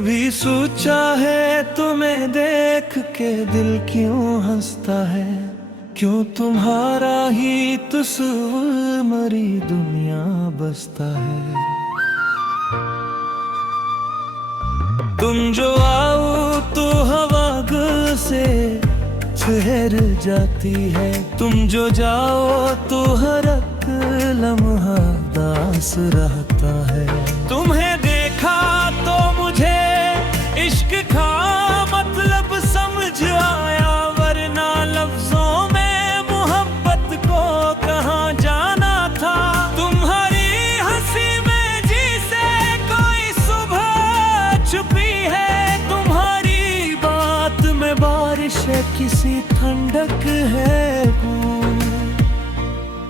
कभी सोचा है तुम्हें देख के दिल क्यों हंसता है? क्यों तुम्हारा ही तस्वीर मरी दुनिया बसता है? तुम जो आओ तो हवा गल से ठहर जाती है, तुम जो जाओ तो हर एक लम्हा दास रहता है। तुम्हें देखा तो मुझे इश्क का मतलब समझ आया, वरना लफ्जों में मोहब्बत को कहाँ जाना था। तुम्हारी हंसी में जी से कोई सुबह छुपी है, तुम्हारी बात में बारिश है, किसी ठंडक है।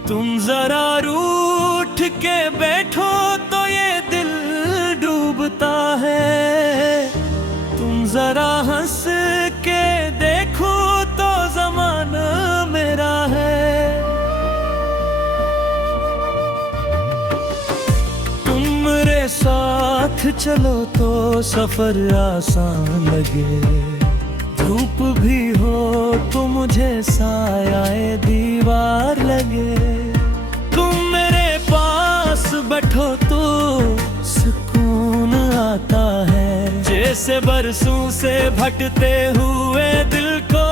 तुम जरा रूठ के बैठो तो ये दिल डूबता है, तुम जरा हंस के देखो तो ज़माना मेरा है। तुम मेरे साथ चलो तो सफर आसान लगे, धूप भी हो तो मुझे साया दीवार लगे। तुम मेरे पास बैठो तो सुकून आता है, जैसे बरसों से भटकते हुए दिल को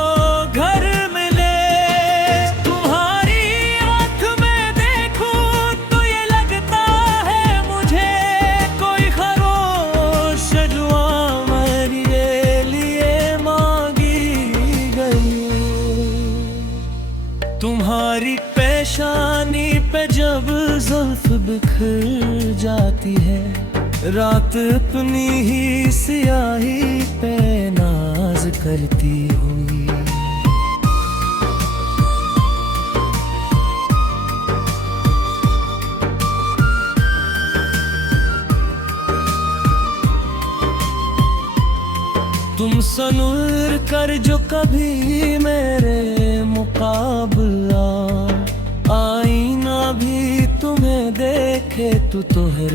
घर मिले। तुम्हारी आँख में देखूं तो ये लगता है मुझे कोई खरोश जुआ मेरे लिए मांगी गई। तुम्हारी पेशानी पे जब जुल्फ बिखर जाती है, रात अपनी ही सियाही पे नाज करती हुई। तुम सनूर कर जो कभी मेरे मुकाबला, आईना भी तुम्हें देखे तो हर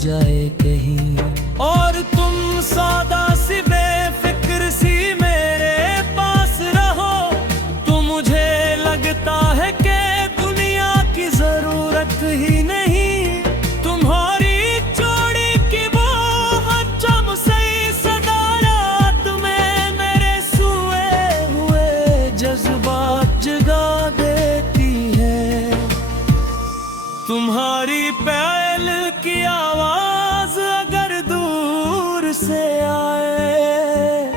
जाए कहीं। और तुम सादा सी बेफिक्र सी मेरे पास रहो तो मुझे लगता है कि दुनिया की जरूरत ही नहीं। तुम्हारी जोड़ी की वो हजम सही सदारत में मेरे सोए हुए जज्बात जगा देती है। तुम्हारी पहल की आवाज अगर दूर से आए,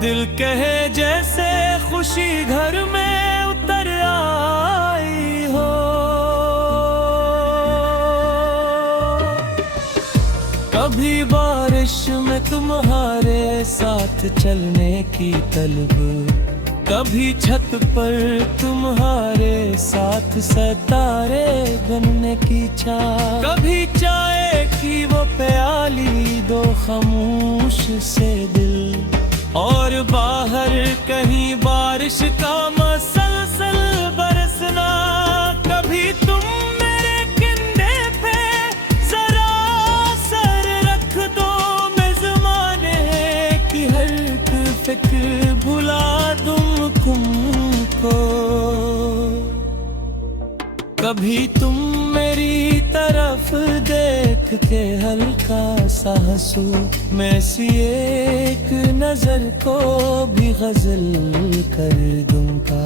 दिल कहे जैसे खुशी घर में उतर आई हो। कभी बारिश में तुम्हारे साथ चलने की तलब, कभी छत पर तुम्हारे साथ सितारे बनने की चाह, कभी चाय की वो प्याली दो खामोश से दिल, और बाहर कहीं बारिश का मसलसल बरसना। कभी तुम मेरे कंधे पे जरा सर रख दो, मैं ज़माने की हर फिक्र भुला दूं तुमको। कभी तुम मेरी तरफ देख के हल्का सा हंसो, मैं सी एक नजर को भी गजल कर दूंगा।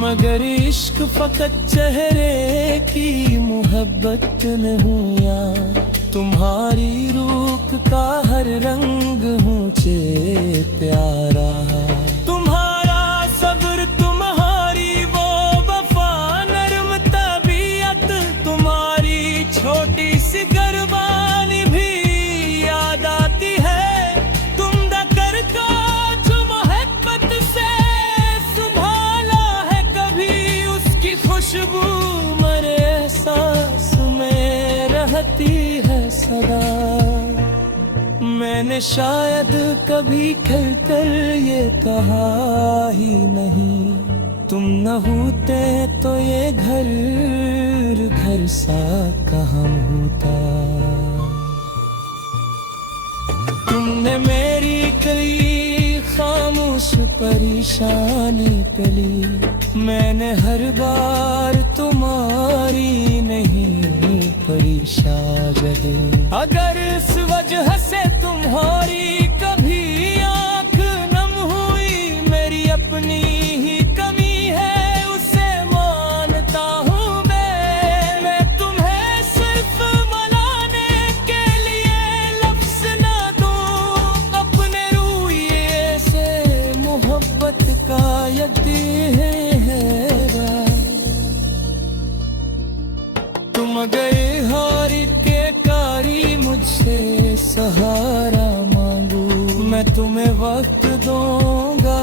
मगर इश्क फकत चेहरे की मोहब्बत नहीं, या तुम्हारी रूप का हर रंग मुझे प्यारा। तुम्हारा सब्र, तुम्हारी वो वफा, नरम तबीयत, तुम्हारी छोटी सी कुर्बानी भी याद आती है। तुम दकर का जो मोहब्बत से संभाला है, कभी उसकी खुशबू मेरे एहसास में रहती है सदा। मैंने शायद कभी कहकर ये कहा ही नहीं, तुम न होते तो ये घर घर सा कहाँ होता। तुमने मेरी कई खामोश परेशानी टली, मैंने हर बार तुम्हारी नहीं परेशान रही। अगर इस वजह से तुम्हारी कभी आंख नम हुई, मेरी अपनी ही कमी है उसे मानता हूँ मैं तुम्हें सिर्फ मनाने के लिए लफ्ज ना दूं, अपने रूये से मोहब्बत का यकीन है। तुम गए हार के कारी, मुझसे सहारा मांगू, मैं तुम्हें वक्त दूंगा,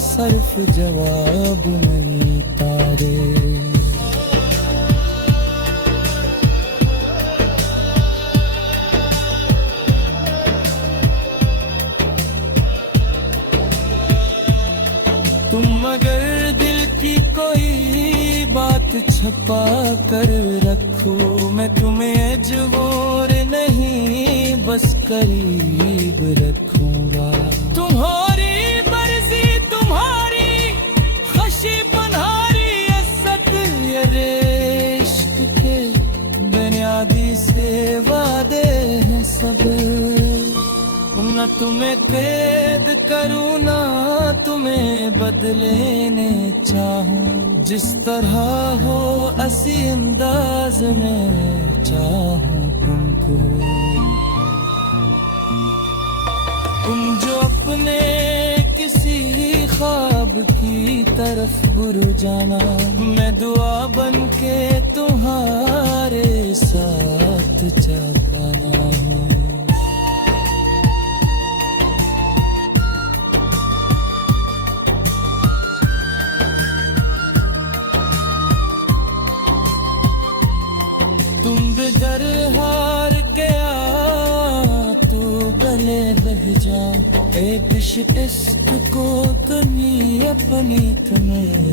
सिर्फ जवाब नहीं तारे। तुम अगर दिल की कोई बात छपा कर रखो, मैं तुम्हें अजबूर नहीं बस करीब रखूंगा। तुम्हारी मर्जी तुम्हारी खुशी पन्हारी इज्जत, ये इश्क के बुनियादी से वादे हैं सब। न तुम्हें कैद करूँ ना तुम्हें बदलेने चाहूँ, जिस तरह हो असी अंदाज में चाहूँ तुमको। तुम जो अपने किसी ख्वाब की तरफ गुर जाना, मैं दुआ बन के तुम्हारे साथ चलना हूँ। तुम बेदर हार के आ तू गले बह जा, एक इश्क को कहीं अपनी तुम्हें